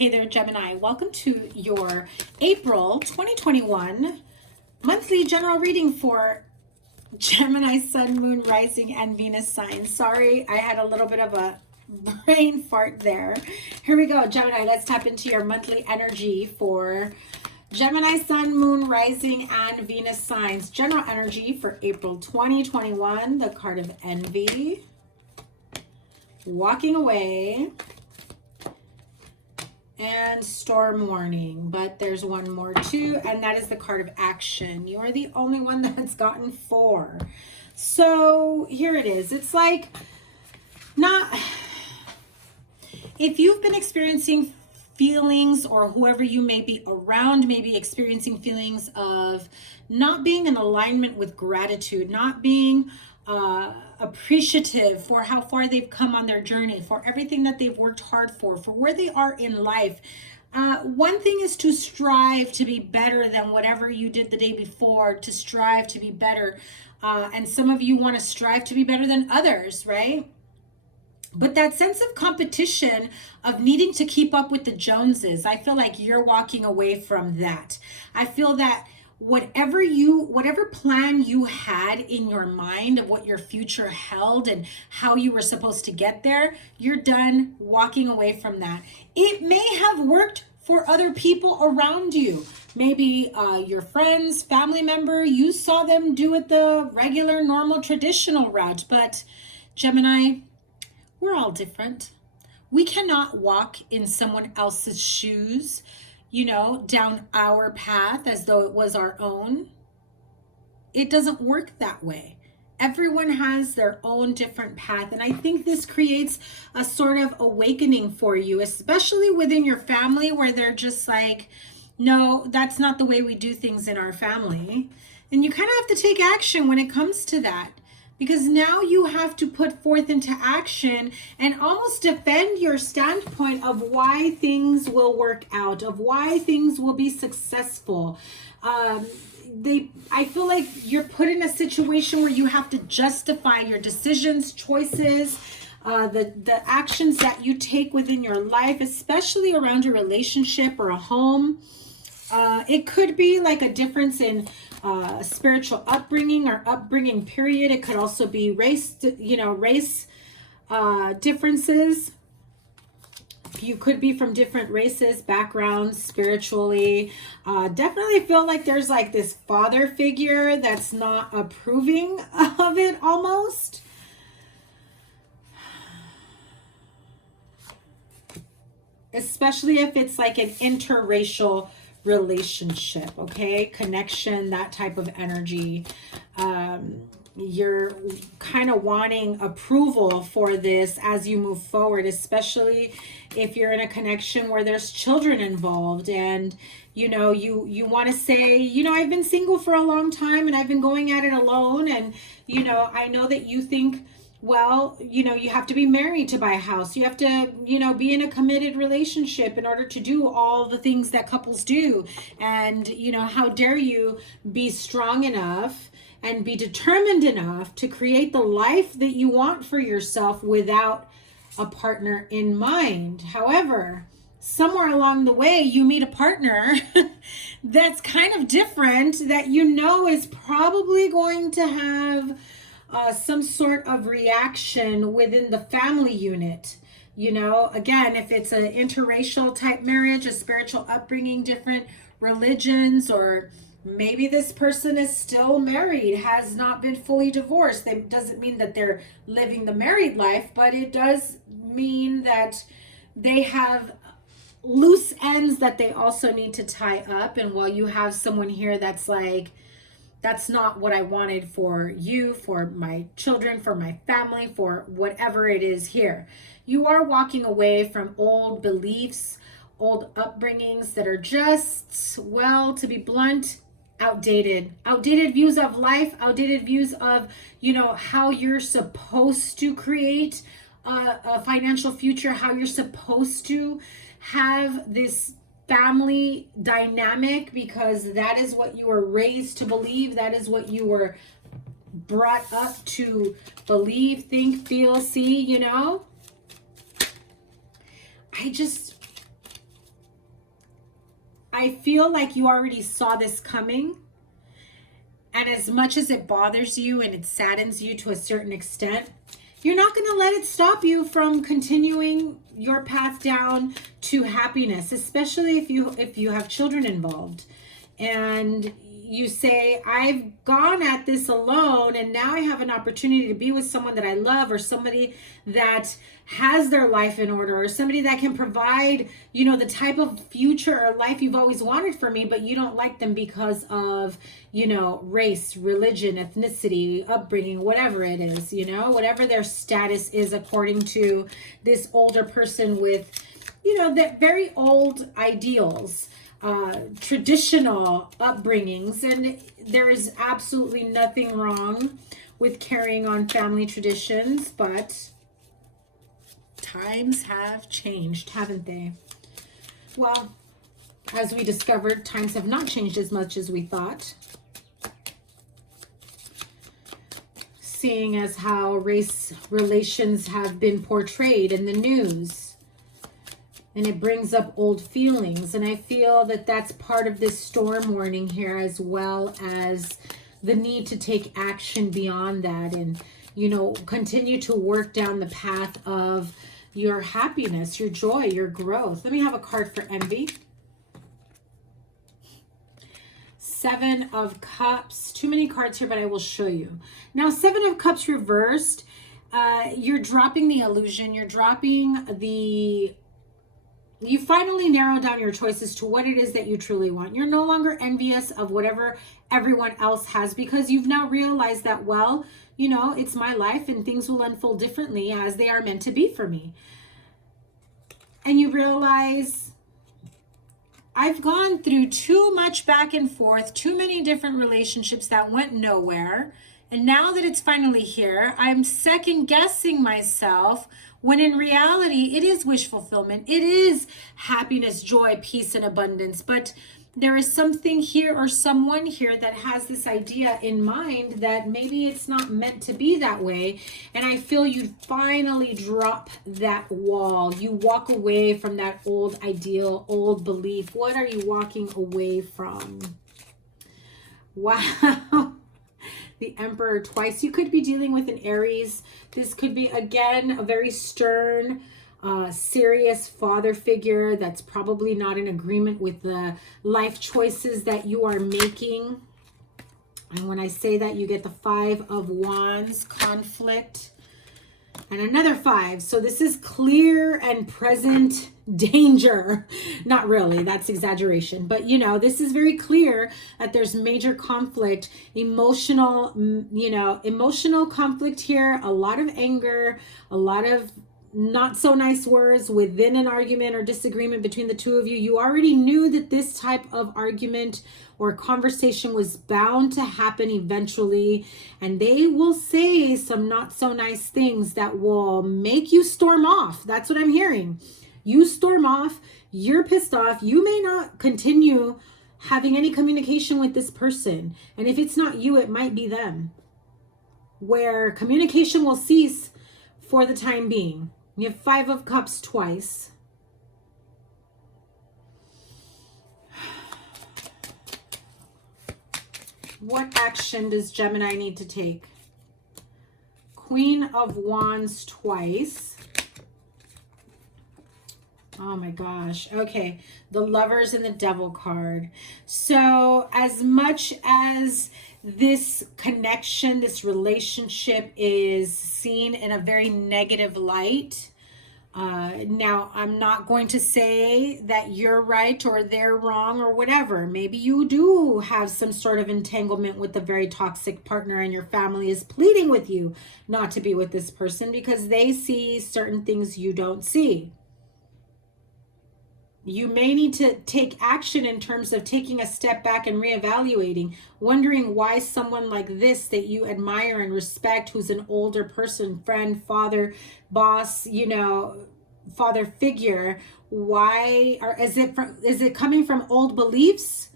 Hey there, Gemini. Welcome to your April 2021 monthly general reading for Gemini, Sun, Moon, Rising, and Venus signs. Sorry, I had a little bit of a brain fart there. Here we go, Gemini. Let's tap into your monthly energy for Gemini, Sun, Moon, Rising, and Venus signs. General energy for April 2021. The card of Envy. Walking away. And storm warning, but there's one more too, and that is the card of action. You are the only one that's gotten 4. So here it is. It's like not, if you've been experiencing feelings, or whoever you may be around may be experiencing feelings of not being in alignment with gratitude, not being appreciative for how far they've come on their journey, for everything that they've worked hard for where they are in life. One thing is to strive to be better than whatever you did the day before, to strive to be better. And some of you want to strive to be better than others, right? But that sense of competition, of needing to keep up with the Joneses, I feel like you're walking away from that. I feel that whatever plan you had in your mind of what your future held and how you were supposed to get there, you're done walking away from that. It may have worked for other people around you. Maybe your friends, family member, you saw them do it the regular, normal, traditional route. But Gemini, we're all different. We cannot walk in someone else's shoes, you know, down our path as though it was our own. It doesn't work that way. Everyone has their own different path. And I think this creates a sort of awakening for you, especially within your family, where they're just like, no, that's not the way we do things in our family. And you kind of have to take action when it comes to that. Because now you have to put forth into action and almost defend your standpoint of why things will work out, of why things will be successful. I feel like you're put in a situation where you have to justify your decisions, choices, the actions that you take within your life, especially around a relationship or a home. It could be like a difference in spiritual upbringing or upbringing period. It could also be race differences. You could be from different races, backgrounds, spiritually. Definitely feel like there's like this father figure that's not approving of it almost. Especially if it's like an interracial relationship, okay? Connection, that type of energy. You're kind of wanting approval for this as you move forward, especially if you're in a connection where there's children involved, and you know, you want to say, you know, I've been single for a long time and I've been going at it alone, and you know, I know that you think, well, you know, you have to be married to buy a house. You have to, you know, be in a committed relationship in order to do all the things that couples do. And, you know, how dare you be strong enough and be determined enough to create the life that you want for yourself without a partner in mind. However, somewhere along the way, you meet a partner that's kind of different, that you know is probably going to have some sort of reaction within the family unit. You know, again, if it's an interracial type marriage, a spiritual upbringing, different religions, or maybe this person is still married, has not been fully divorced. That doesn't mean that they're living the married life, but it does mean that they have loose ends that they also need to tie up. And while you have someone here that's like, that's not what I wanted for you, for my children, for my family, for whatever it is here. You are walking away from old beliefs, old upbringings that are just, well, to be blunt, outdated. Outdated views of life, outdated views of, you know, how you're supposed to create a financial future, how you're supposed to have this family dynamic, because that is what you were raised to believe. That is what you were brought up to believe, think, feel, see, you know. I feel like you already saw this coming. And as much as it bothers you and it saddens you to a certain extent, you're not going to let it stop you from continuing your path down to happiness, especially if you have children involved. And you say, I've gone at this alone, and now I have an opportunity to be with someone that I love, or somebody that has their life in order, or somebody that can provide, you know, the type of future or life you've always wanted for me, but you don't like them because of, you know, race, religion, ethnicity, upbringing, whatever it is, you know, whatever their status is according to this older person with, you know, that very old ideals, traditional upbringings. And there is absolutely nothing wrong with carrying on family traditions, but times have changed, haven't they? Well, as we discovered, times have not changed as much as we thought. Seeing as how race relations have been portrayed in the news. And it brings up old feelings. And I feel that that's part of this storm warning here, as well as the need to take action beyond that. And, you know, continue to work down the path of your happiness, your joy, your growth. Let me have a card for envy. Seven of Cups. Too many cards here, but I will show you. Now, Seven of Cups reversed. You're dropping the illusion. You're dropping the... You finally narrow down your choices to what it is that you truly want. You're no longer envious of whatever everyone else has, because you've now realized that, well, you know, it's my life and things will unfold differently as they are meant to be for me. And you realize, I've gone through too much back and forth, too many different relationships that went nowhere. And now that it's finally here, I'm second guessing myself, when in reality, it is wish fulfillment. It is happiness, joy, peace, and abundance. But there is something here or someone here that has this idea in mind that maybe it's not meant to be that way. And I feel you finally drop that wall. You walk away from that old ideal, old belief. What are you walking away from? Wow. The Emperor twice. You could be dealing with an Aries. This could be, again, a very stern, serious father figure that's probably not in agreement with the life choices that you are making. And when I say that, you get the Five of Wands, conflict, and another 5. So this is clear and present danger. Not really, that's exaggeration. But, you know, this is very clear that there's major conflict, emotional, you know, emotional conflict here, a lot of anger, a lot of not so nice words within an argument or disagreement between the two of you. You already knew that this type of argument or conversation was bound to happen eventually, and they will say some not so nice things that will make you storm off. That's what I'm hearing. You storm off, you're pissed off, you may not continue having any communication with this person. And if it's not you, it might be them, where communication will cease for the time being. You have Five of Cups twice. What action does Gemini need to take? Queen of Wands twice. Oh my gosh. Okay. The Lovers and the Devil card. So as much as this connection, this relationship is seen in a very negative light, now I'm not going to say that you're right or they're wrong or whatever. Maybe you do have some sort of entanglement with a very toxic partner, and your family is pleading with you not to be with this person because they see certain things you don't see. You may need to take action in terms of taking a step back and reevaluating, wondering why someone like this that you admire and respect, who's an older person, friend, father, boss, you know, father figure, why, or is it coming from old beliefs?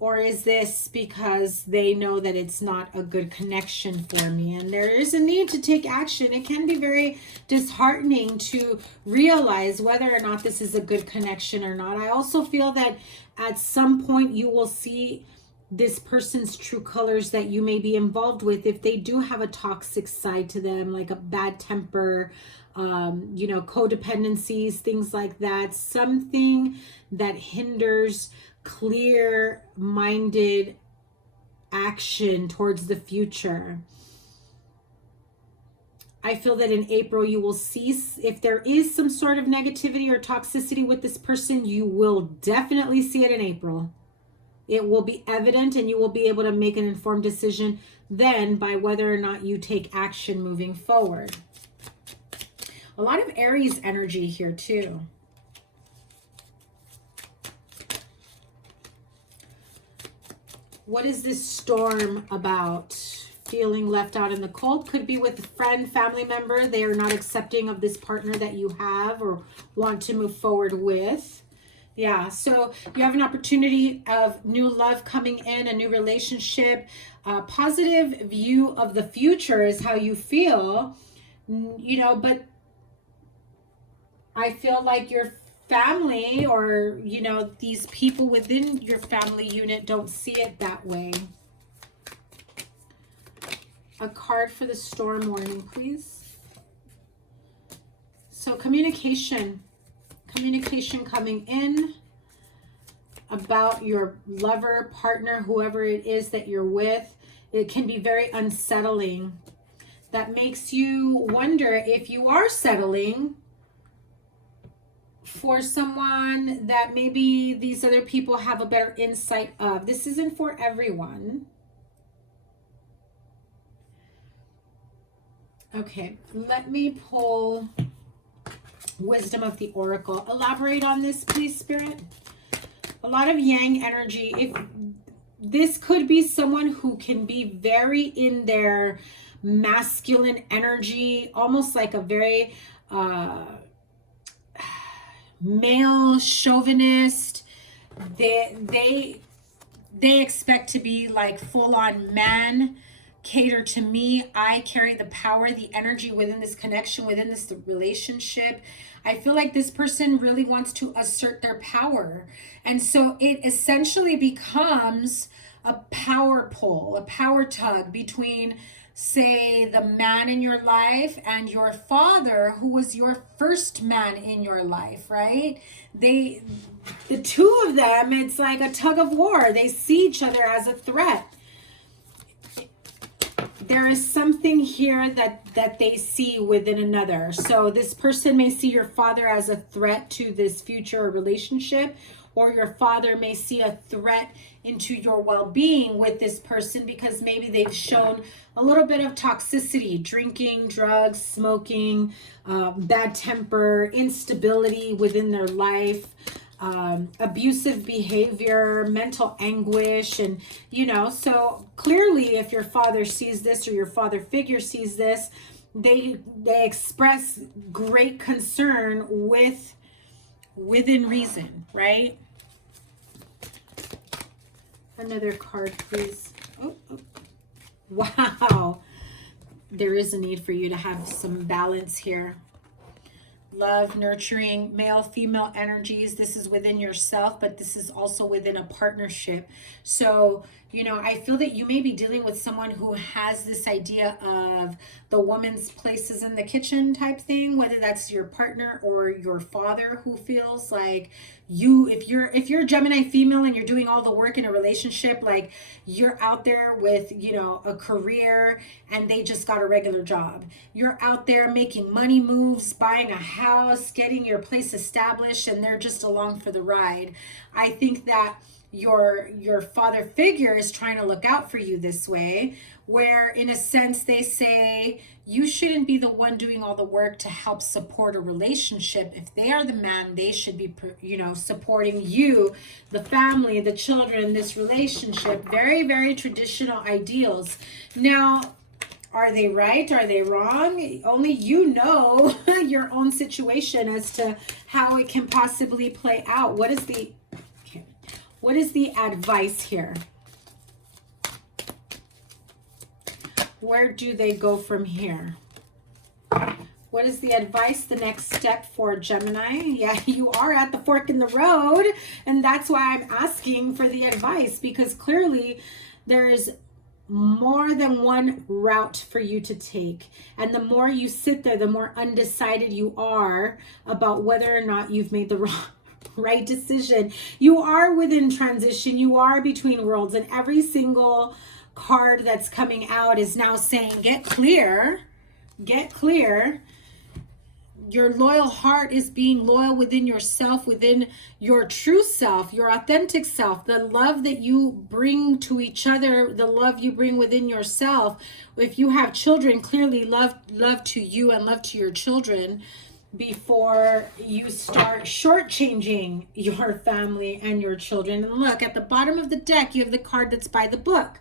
Or is this because they know that it's not a good connection for me? And there is a need to take action. It can be very disheartening to realize whether or not this is a good connection or not. I also feel that at some point you will see this person's true colors that you may be involved with. If they do have a toxic side to them, like a bad temper, you know, codependencies, things like that, something that hinders clear-minded action towards the future. I feel that in April you will see if there is some sort of negativity or toxicity with this person, you will definitely see it in April. It will be evident, and you will be able to make an informed decision then by whether or not you take action moving forward. A lot of Aries energy here too. What is this storm about? Feeling left out in the cold. Could be with a friend, family member. They are not accepting of this partner that you have or want to move forward with. Yeah, so you have an opportunity of new love coming in, a new relationship. Positive view of the future is how you feel, you know, but I feel like your family, or, you know, these people within your family unit don't see it that way. A card for the storm warning, please. So communication coming in about your lover, partner, whoever it is that you're with. It can be very unsettling. That makes you wonder if you are settling for someone that maybe these other people have a better insight of. This isn't for everyone. Okay, let me pull Wisdom of the Oracle. Elaborate on this, please, Spirit. A lot of Yang energy. If this could be someone who can be very in their masculine energy, almost like a very male chauvinist. They expect to be like full-on man, cater to me. I carry the power, the energy within this connection, within this relationship. I feel like this person really wants to assert their power. And so it essentially becomes a power pull, a power tug between, say, the man in your life and your father, who was your first man in your life, right? The two of them, it's like a tug of war. They see each other as a threat. There is something here that they see within another. So this person may see your father as a threat to this future relationship, or your father may see a threat into your well-being with this person because maybe they've shown a little bit of toxicity, drinking, drugs, smoking, bad temper, instability within their life, abusive behavior, mental anguish. And, you know, so clearly if your father sees this or your father figure sees this, they express great concern within reason, right? Another card, please. Oh. Wow. There is a need for you to have some balance here. Love, nurturing, male, female energies. This is within yourself, but this is also within a partnership. So, you know, I feel that you may be dealing with someone who has this idea of the woman's place is in the kitchen type thing, whether that's your partner or your father, who feels like if you're a Gemini female and you're doing all the work in a relationship, like you're out there with, you know, a career and they just got a regular job. You're out there making money moves, buying a house, getting your place established, and they're just along for the ride. I think that your father figure is trying to look out for you this way, where in a sense they say you shouldn't be the one doing all the work to help support a relationship. If they are the man, they should be, you know, supporting you, the family, the children, this relationship. Very, very traditional ideals. Now, are they right? Are they wrong? Only you know your own situation as to how it can possibly play out. What is the advice here? Where do they go from here? What is the advice, the next step for Gemini? Yeah, you are at the fork in the road, and that's why I'm asking for the advice, because clearly there is more than one route for you to take. And the more you sit there, the more undecided you are about whether or not you've made the right decision. You are within transition. You are between worlds, and every single card that's coming out is now saying, get clear, get clear. Your loyal heart is being loyal within yourself, within your true self, your authentic self, the love that you bring to each other, the love you bring within yourself. If you have children, clearly love to you and love to your children before you start shortchanging your family and your children. And look, at the bottom of the deck, you have the card that's by the book.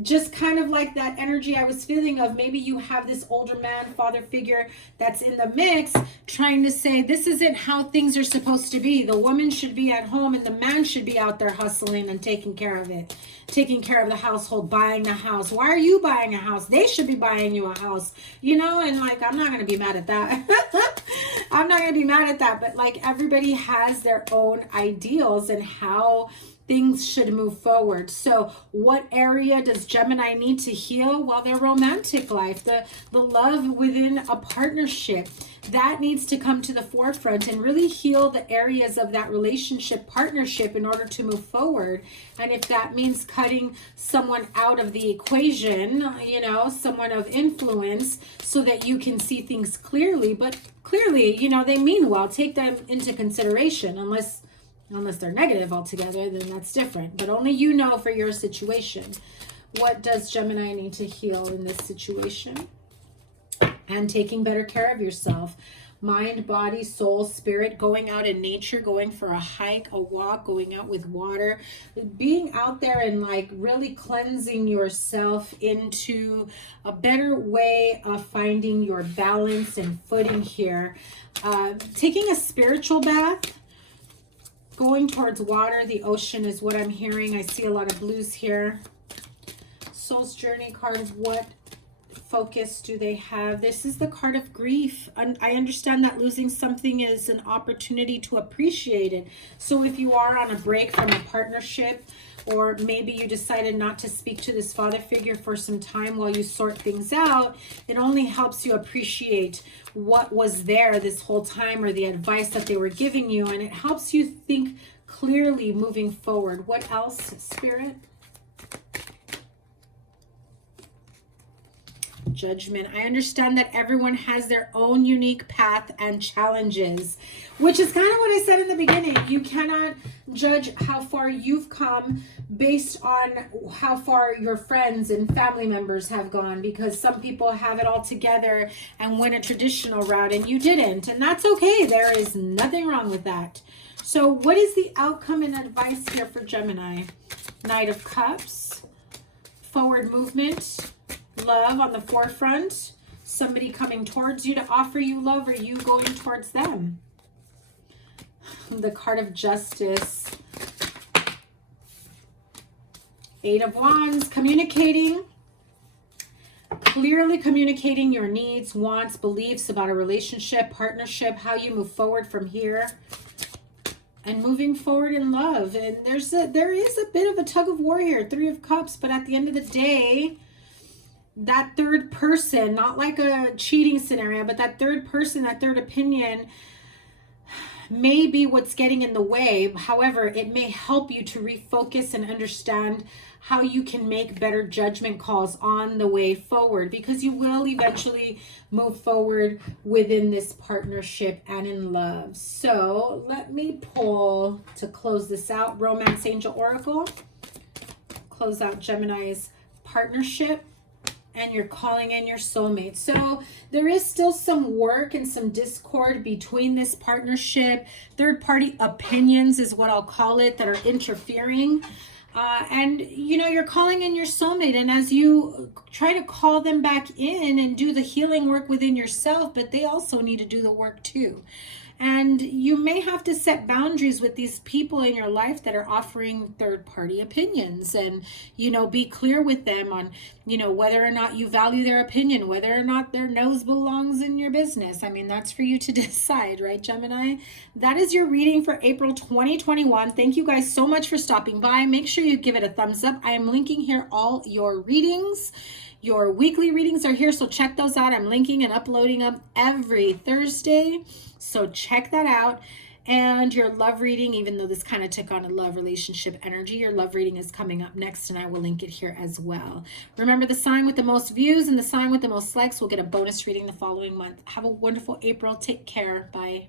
Just kind of like that energy I was feeling of maybe you have this older man, father figure that's in the mix trying to say this isn't how things are supposed to be. The woman should be at home and the man should be out there hustling and taking care of it, taking care of the household, buying the house. Why are you buying a house? They should be buying you a house, you know? And like, I'm not going to be mad at that. I'm not going to be mad at that. But like, everybody has their own ideals and how things should move forward. So what area does Gemini need to heal? Well, their romantic life, the love within a partnership, that needs to come to the forefront and really heal the areas of that relationship partnership in order to move forward. And if that means cutting someone out of the equation, you know, someone of influence, so that you can see things clearly. But clearly, you know, they mean well. Take them into consideration, unless they're negative altogether, then that's different. But only you know for your situation. What does Gemini need to heal in this situation? And taking better care of yourself. Mind, body, soul, spirit, going out in nature, going for a hike, a walk, going out with water, being out there and like really cleansing yourself into a better way of finding your balance and footing here. Taking a spiritual bath. Going towards water, the ocean is what I'm hearing. I see a lot of blues here. Soul's Journey card, what focus do they have? This is the card of grief. I understand that losing something is an opportunity to appreciate it. So if you are on a break from a partnership, or maybe you decided not to speak to this father figure for some time while you sort things out, it only helps you appreciate what was there this whole time, or the advice that they were giving you, and it helps you think clearly moving forward. What else, Spirit? Judgment. I understand that everyone has their own unique path and challenges, which is kind of what I said in the beginning. You cannot judge how far you've come based on how far your friends and family members have gone, because some people have it all together and went a traditional route and you didn't, and that's okay. There is nothing wrong with that. So what is the outcome and advice here for Gemini? Knight of Cups, forward movement, love on the forefront, somebody coming towards you to offer you love, or you going towards them. The card of Justice, Eight of Wands, communicating, clearly communicating your needs, wants, beliefs about a relationship, partnership, how you move forward from here, and moving forward in love. And there is a bit of a tug of war here, Three of Cups, but at the end of the day, that third person, not like a cheating scenario, but that third person, that third opinion may be what's getting in the way. However, it may help you to refocus and understand how you can make better judgment calls on the way forward, because you will eventually move forward within this partnership and in love. So let me pull, to close this out, Romance Angel Oracle. Close out Gemini's partnership. And you're calling in your soulmate. So there is still some work and some discord between this partnership. Third-party opinions is what I'll call it, that are interfering. And, you know, you're calling in your soulmate. And as you try to call them back in and do the healing work within yourself, but they also need to do the work too. And you may have to set boundaries with these people in your life that are offering third-party opinions, and, you know, be clear with them on, you know, whether or not you value their opinion, whether or not their nose belongs in your business. I mean, that's for you to decide, right, Gemini? That is your reading for April 2021. Thank you guys so much for stopping by. Make sure you give it a thumbs up. I am linking here all your readings. Your weekly readings are here, so check those out. I'm linking and uploading them every Thursday, so check that out. And your love reading, even though this kind of took on a love relationship energy, your love reading is coming up next, and I will link it here as well. Remember, the sign with the most views and the sign with the most likes will get a bonus reading the following month. Have a wonderful April. Take care. Bye.